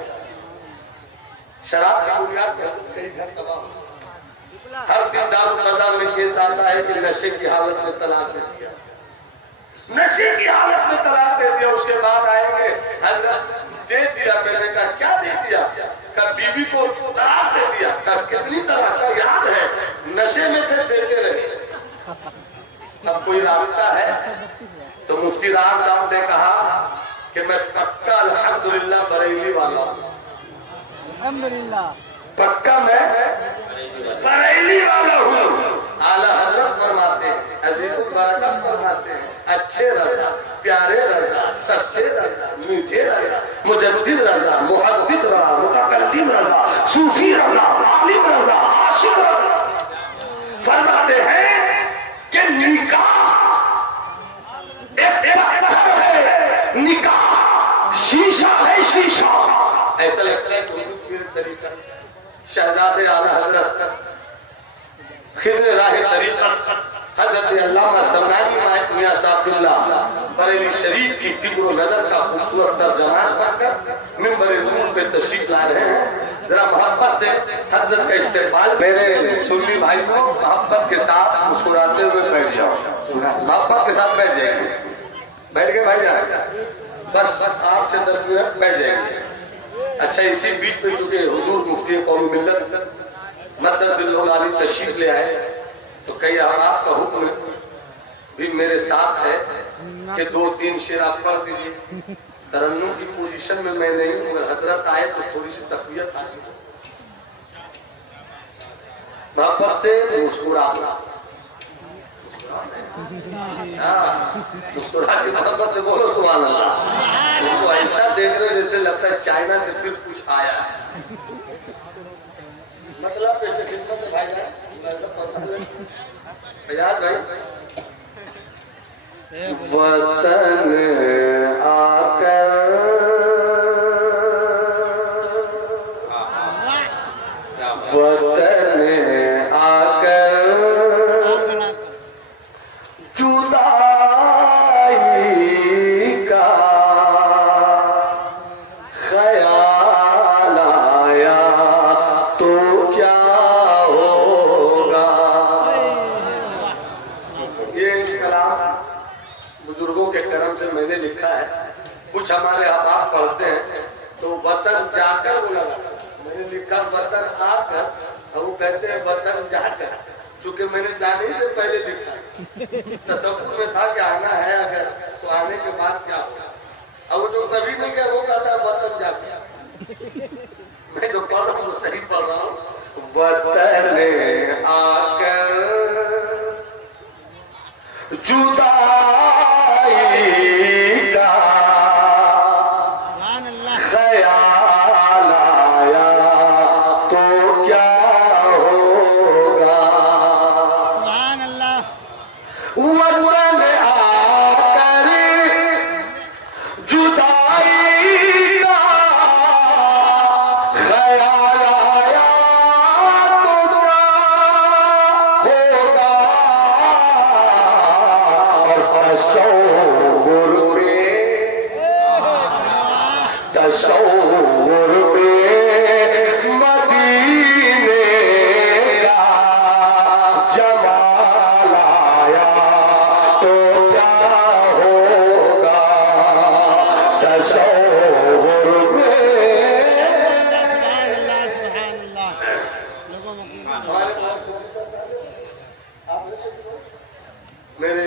शराब की बुनियाद पर कई घर तबाह होता है। हर दिन दारू कदा में केस आता है कि नशे की हालत में तलाक दे दिया, नशे की हालत में तलाक दे दिया। उसके बाद आएंगे हजरत दे दिया, मैंने कहा क्या दे दिया, कब बीवी को तलाक दे दिया, कब कितनी तलाक का याद है, नशे में थे देते रहे। अब कोई रास्ता है तो मुफ्ती राज साहब ने कहा कि मैं पक्का अल्हम्दुलिल्लाह बरेली वाला हूं, अल्हम्दुलिल्लाह पक्का मैं बरेली वाला हूँ। आला हजरत फरमाते हैं, अजीज बरकत फरमाते हैं, अच्छे रजा, प्यारे रजा, सच्चे रजा, मीठे रजा, मुजद्दिद रजा, मुहद्दिस रजा, मुतकल्लिम रजा, सूफी रजा, आलिम रजा, आशिक रजा। फरमाते हैं हजरत अल्लामा समनानी मियां साफिल्लाह बरेली शरीफ की फिक्र व नजर का खूबसूरत तर्जमान पढ़कर मिंबर नूर पे तशरीफ ला रहे हैं। जरा मोहब्बत से हजरत का इस्तेमाल। मेरे सुन्नी भाई को मोहब्बत के साथ मुस्कुराते हुए बैठ जाओ, मोहब्बत के साथ बैठ जाएंगे। बैठ गए भाई जान, बस आपसे 10 मिनट बैठ जाएंगे। अच्छा, इसी बीच में चूंकि हुजूर मुफ्ती कौमी मिल्लत मदद बिल्लोग आली तशरीफ ले आए, तो कई आपका हुक्म भी मेरे साथ है कि 2-3 शेर आप पढ़ दीजिए। तरन्नुम की पोजीशन में मैं नहीं हूं, अगर हजरत आए तो थोड़ी सी तकबीयत हासिल हो। मोहब्बत से मुस्कुराना, मुस्कुरा के मोहब्बत से बोलो सुभान अल्लाह। उसको ऐसा देख रहे जैसे लगता है चाइना से फिर कुछ आया है। मतलब कैसे खिदमत है भाई जान, याद भाई वतन आकर वतन आकर जुदाई का ख्याल आया तो क्या होगा। ये कलाम बुजुर्गों के करम से मैंने लिखा है। कुछ हमारे आप पढ़ते हैं तो वतन जाकर बोला, मैंने लिखा वतन आकर, और वो कहते हैं वतन जाकर। चूंकि मैंने जाने से पहले लिखा, तसव्वुर में था कि आना है अगर तो आने के बाद क्या होगा। अब वो जो कभी नहीं गया वो कहता है वतन जाकर। मैं जो पढ़ रहा हूँ तो सही पढ़ रहा हूँ। वतन आकर जुदाई का ख्याल आया तो क्या होगा। वतन आकर जुदाई का ख्याल आया तो क्या होगा। और तसव्वुर में मदीने का जमाल आया तो क्या होगा। तसव्वुर में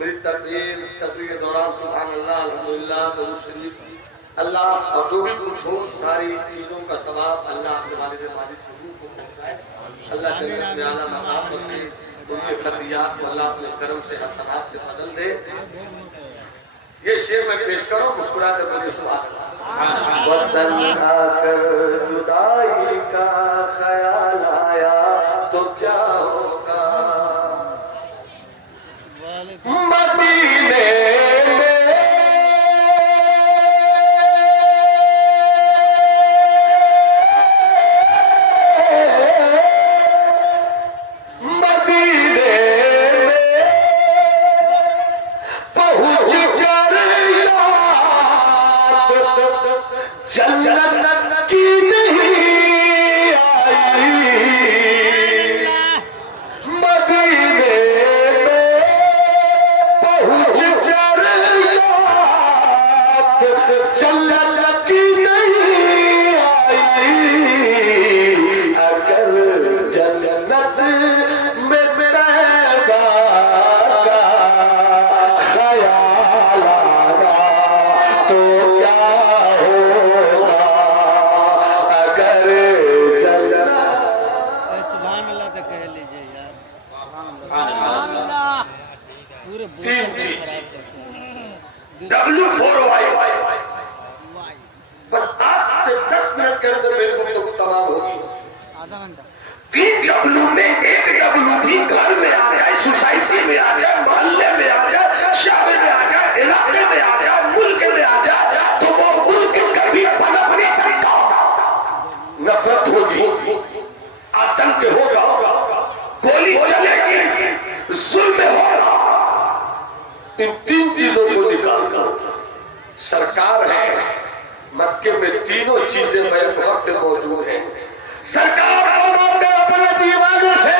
मेरी तकरीर के दौरान सुभान अल्लाह, अल्हम्दुलिल्लाह, दरूद शरीफ, अल्लाह और जो भी कुछ हो सारी चीजों का सवाब अल्लाह अपने वालिद माजिद को पहुंचाए। अल्लाह जन्नत में आला मकाम रखे, उनके खतियात को अल्लाह अपने करम से हसनात से बदल दे। ये शेर मैं पेश करो, मुस्कुरा कर बोलिए सुभान अल्लाह। वतन आकर जुदाई का ख्याल आया तो क्या होगा। मदीने जन्नत की नहीं आई, मदीने में पहुंच कर जन्नत की नहीं आई। अगर जन्नत में तैबा का ख्याल आया तो क्या W4Y बस 8 से 10 मिनट के अंदर मेरी गुफ्तगू तमाम होगी। आधा घंटा 3 W में 1 W भी घर में आ जाए, सोसाइटी में आ जाए, मोहल्ले में आ जाए, शहर में आ जाए, इलाके में आ जाए, मुल्क में आ जाए, तो वो मुल्क कभी पनप नहीं सकता। नफरत होगी, आतंक होगा, गोली चलेगी, इन तीन चीजों को निकाल कर सरकार है मक्के में तीनों चीजें बैक वक्त मौजूद है। सरकार फरमाते अपने दीवानों से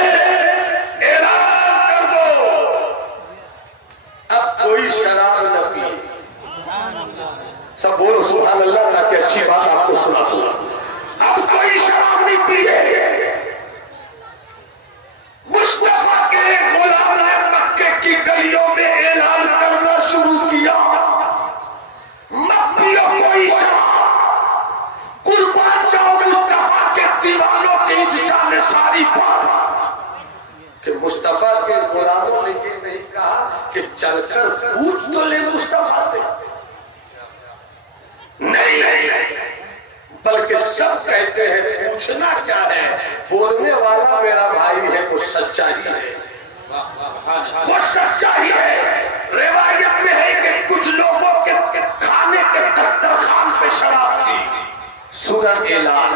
ऐलान कर दो अब कोई शराब न पिए। सब बोलो सुभान अल्लाह ताकि अच्छी बात आपको सुना दो। अब कोई शराब नहीं पिए। मुस्तफा के गुलाम ने मक्के की गलियों में ऐलान करना शुरू किया मत पियो कोई शराब, कुर्बान जाओ मुस्तफा के दीवानों की इस जानिसारी पर। कि मुस्तफा के गुलामों ने ये नहीं कहा कि चलकर पूछ तो ले मुस्तफा से, नहीं, बल्कि सब कहते हैं पूछना क्या है, बोलने वाला मेरा भाई है वो सच्चा ही है, वो सच्चा ही है। रिवायत में है कि कुछ लोगों के खाने के दस्तरखान पे शराब थी, सूरत ऐलान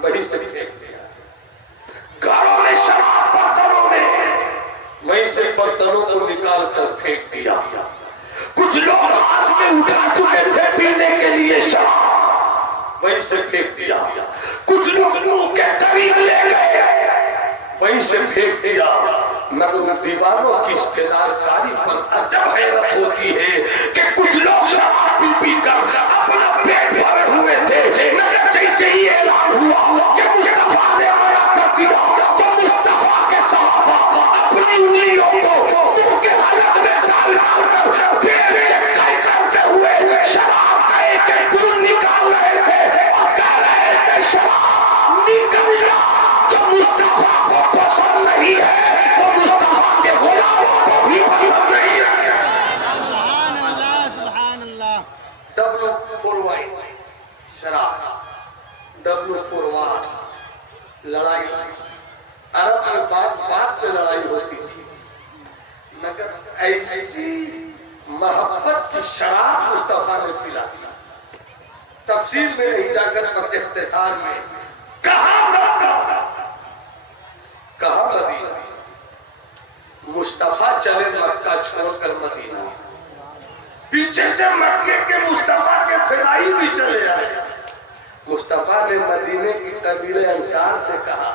वही से फेंक दिया। घरों में शराब बर्तनों में, वहीं से बर्तनों को निकाल कर फेंक दिया। कुछ लोग हाथ में उठा चुके थे पीने के लिए शराब, वहीं से फेंक दिया। कुछ लोग मुंह के करीब ले गए, वहीं से फेंक दिया। मगर दीवानों की इस्तेदारकारी पर अजब हैरत होती है कि कुछ लोग शराब पी कर अपना पेट भरे हुए थे, मगर जैसे ही ऐलान हुआ कि मुस्तफा ने मना कर दिया तो मुस्तफा के सहाबा अपनी उंगलियों को मुंह के हालत में डाल कर पेट से कई करते हुए शराब का एक बूंद निकाल रहे थे और कह रहे थे शराब निकल जा। जो मुस्तफा को पसंद नहीं है वो मुस्तफा के गुलामों को भी पसंद नहीं है। सुभान अल्लाह, सुभान अल्लाह। W4Y शराब, W4Y लड़ाई, अरब में बात पे लड़ाई होती थी, मगर ऐसी मोहब्बत की शराब मुस्तफा ने पिला दिया। तफसीर में नहीं जाकर पर इख्तिसार में कहा मदीना, मुस्तफा चले मक्का छोड़कर मदीना, पीछे से मक्के के मुस्तफा के फिदाई भी चले आए। मुस्तफा ने मदीने की कबीले अंसार से कहा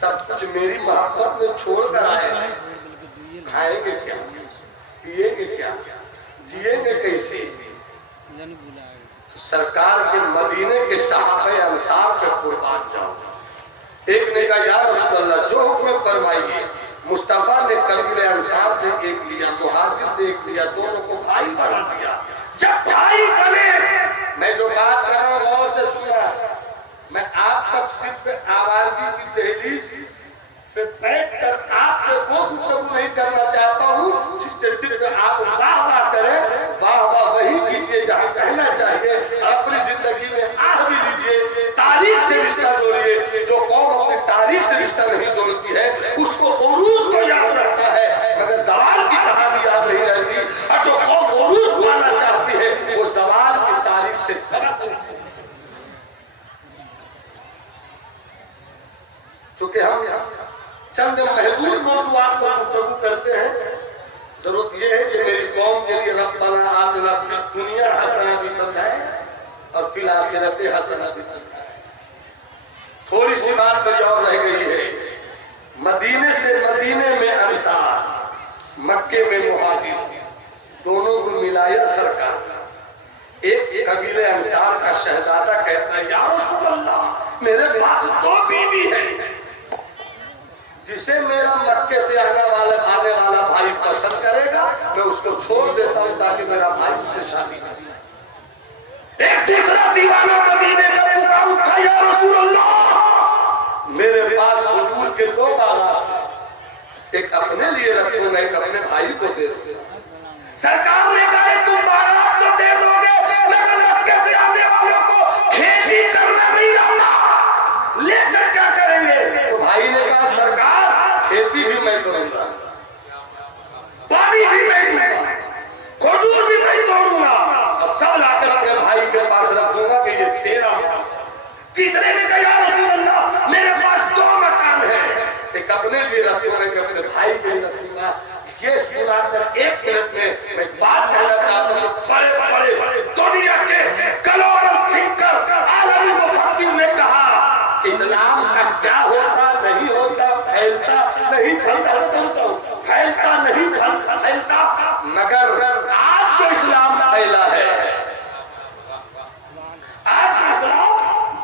सब कुछ मेरी मोहब्बत में छोड़कर आए हैं, खाएंगे क्या, पिएंगे क्या, जिएंगे कैसे। सरकार के मदीने के सहाबे अंसार पे कुर्बान जाओ। एक ने कहा या रसूल अल्लाह जो हुक्म फरमाइए। मुस्तफा ने कबीले अंसार से एक लिया, मुहाजिर से एक लिया, दोनों को भाई बना दिया। जब भाई बने, मैं जो बात कर रहा हूँ गौर से सुना, मैं आप तक सिर्फ आवाज़ी की दहलीज पे बैठ कर आपसे वो गुफ्तगू नहीं करना चाहता हूँ जिससे सिर्फ आप वाह वाह करें। वाह वाह वही कीजिए जहाँ कहना चाहिए। अपनी जिंदगी में आह भी लीजिए, तारीख से रिश्ता जोड़िए। जो कौम अपनी तारीख से रिश्ता नहीं जोड़ती है उसको उरूज को याद रहता है मगर जवाल की कहानी याद नहीं रहती, और जो कौम उरूज पाना चाहती है वो जवाल की तारीख से सबक। चूंकि हम चंद महदूद मौजूदात पर गुफ्तगू करते हैं, जरूरत यह है कि मेरी कौम के लिए रब्बना आतिना फिद दुनिया हसना भी समझाए और फिल आखिरत हसना भी समझाए। थोड़ी सी बात मेरी और रह गई है। मदीने से मदीने में अंसार, मक्के में मुहाजिर, दोनों को मिलाया सरकार। एक कबीले अंसार का शहजादा कहता है या रसूल अल्लाह मेरे पास दो बीवी है, जिसे मेरा मक्के से आने वाला भाई पसंद करेगा मैं उसको छोड़ देता हूं ताकि मेरा भाई उससे शादी करे। एक दूसरा दीवाना मदीने का पुकार उठा या रसूल अल्लाह मेरे पास हुजूर के दो बारात हैं, एक अपने लिए रखूंगा एक अपने भाई को दे दूंगा। सरकार ने कहा तुम बारात तो दे दोगे मगर मक्के से आने वालों को खेती करना नहीं आता, लेकर क्या करेंगे। तो भाई ने कहा सरकार खेती भी मैं करूंगा, पानी भी मैं दूंगा, खजूर भी मैं तोड़ूंगा और सब लाकर अपने भाई के पास रख दूंगा कि ये तेरा। तीसरे ने कहा रसूल अल्लाह मेरे पास दो मकान है, एक अपने लिए रखूंगा एक अपने भाई के लिए रखूंगा। ये सुनाकर 1 मिनट में मैं बात कहना चाहता हूँ। बड़े दुनिया के ग्लोबल थिंकर आलमी मुफक्किर ने कहा इस्लाम का क्या होता नहीं होता, फैलता नहीं फैलता, फैलता नहीं फैलता, मगर आज जो इस्लाम फैला है, आज इस्लाम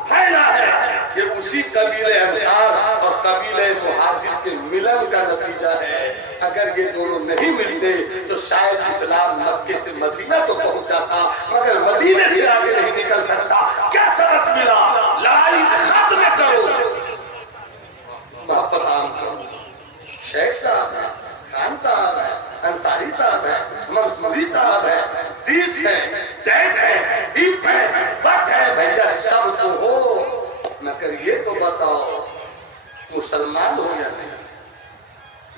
फैला है, ये उसी कबीले अंसार और कबीले मुहाजिर के मिलन का नतीजा है। अगर ये दोनों नहीं मिलते तो शायद इस्लाम मक्के से मदीना तो पहुंच जाता, मगर मदीने से आगे नहीं निकल सकता। क्या सबक मिला? लड़ाई खत्म करो, मोहब्बत आम करो। शेख साहब है, खान साहब है, अंसारी साहब है, मंसूरी साहब है, तीस है, दैत है, दीप है, वक्त है, भैया सब तो हो, मगर ये तो बताओ मुसलमान हो या नहीं?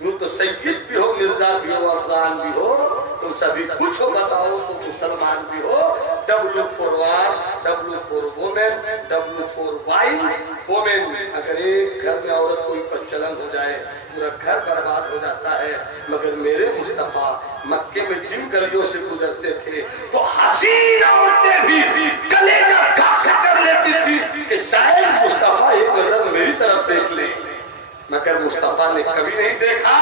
यूं तो सैयद भी हो, मिर्जा भी हो, अफगान भी हो, तुम सभी कुछ हो, बताओ तो मुसलमान भी हो। W for war, W for women, W for wife, women। अगर एक घर में औरत कोई प्रचलन हो जाए पूरा घर बर्बाद हो जाता है। मगर मेरे मुस्तफा मक्के में जिन गलियों से गुजरते थे तो हसीन औरतें भी गले का घास कर लेती थी कि शायद मुस्तफा एक नजर मेरी तरफ देख ले, मगर मुस्तफा ने कभी नहीं देखा।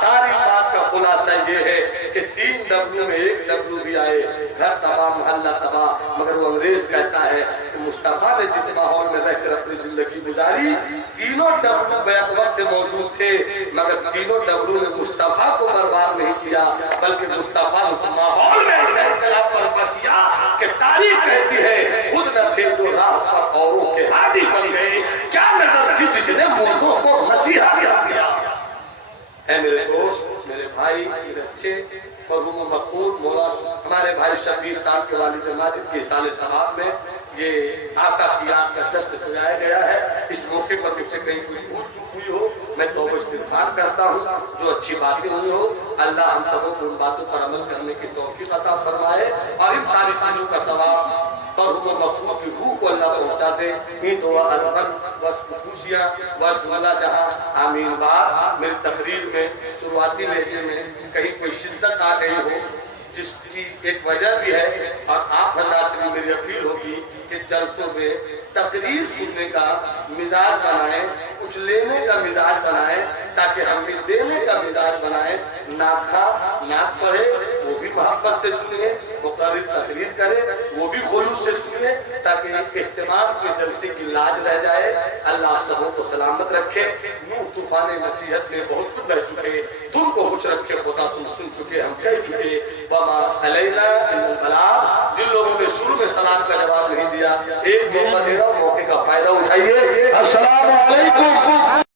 सारी बात का खुलासा ये है कि 3 डब्लू में 1 डब्लू भी आए, घर तबाह, मोहल्ला तबाह, मगर वो अंग्रेज कहता है कि मुस्तफा ने जिस माहौल में रहकर अपनी जिंदगी गुजारी, तीनों डब्लू बैक वक्त मौजूद थे, मगर तीनों डब्लू ने मुस्तफा को बर्बाद नहीं किया, बल्कि मुस्तफा उस माहौल में इख्तिलाफ बर्पा किया कि तारीख कहती है खुद न थे जो राह पर औरों के हादी बन गए। क्या नजर थी जिसने मुर्दों को मसीहा किया? है मेरे दोस्त, मेरे भाई, मेरे अच्छे मरहूम मकबूल मौला हमारे भाई शबीर साहब के वालिद माजिद के साले सवाब में ये आका की याद का जश्न सजाया गया है। इस मौके पर मुझसे कहीं कोई भूल चूक हुई हो मैं तौबा इस्तिग़फ़ार करता हूँ। जो अच्छी बातें हुई हो अल्लाह हम सबों को उन बातों पर अमल करने की तौफीक अता फरमाए और इन सारी चीजों का सवाब मरहूम मकबूल की रूह को अल्लाह पहुँचा दे। ये दुआ अलफन व खुशियाँ व जुमला जहाँ आमीन। बात मेरी तकरीर में शुरुआती लहजे में कहीं कोई शिद्दत आ गई हो जिसकी एक वजह भी है, और आप हज़रात से मेरी अपील होगी कि जलसों में तकरीर सुनने का मिजाज बनाएं, कुछ लेने का मिजाज बनाएं, ताकि हम भी देने का मिजाज बनाएं। नाखा नाक पढ़े वो भी मोहब्बत से सुनिए, मुक़र्रिर तकरीर करे वो भी खुलूस से सुनिए, ताकि इज्तिमाअ के जलसे की लाज रह जाए। अल्लाह सबों को सलामत रखे। यूं तूफान नसीहत में बहुत कुछ रह चुके, तुमको खुश रखे खुदा, तुम सुन चुके, हम कह चुके। वमा अलैना इल्लल बलाग। जिन लोगों ने शुरू में सलाम का जवाब नहीं दिया, एक मौका दे रहा हूं, मौके का फायदा उठाइए। अस्सलाम वालेकुम।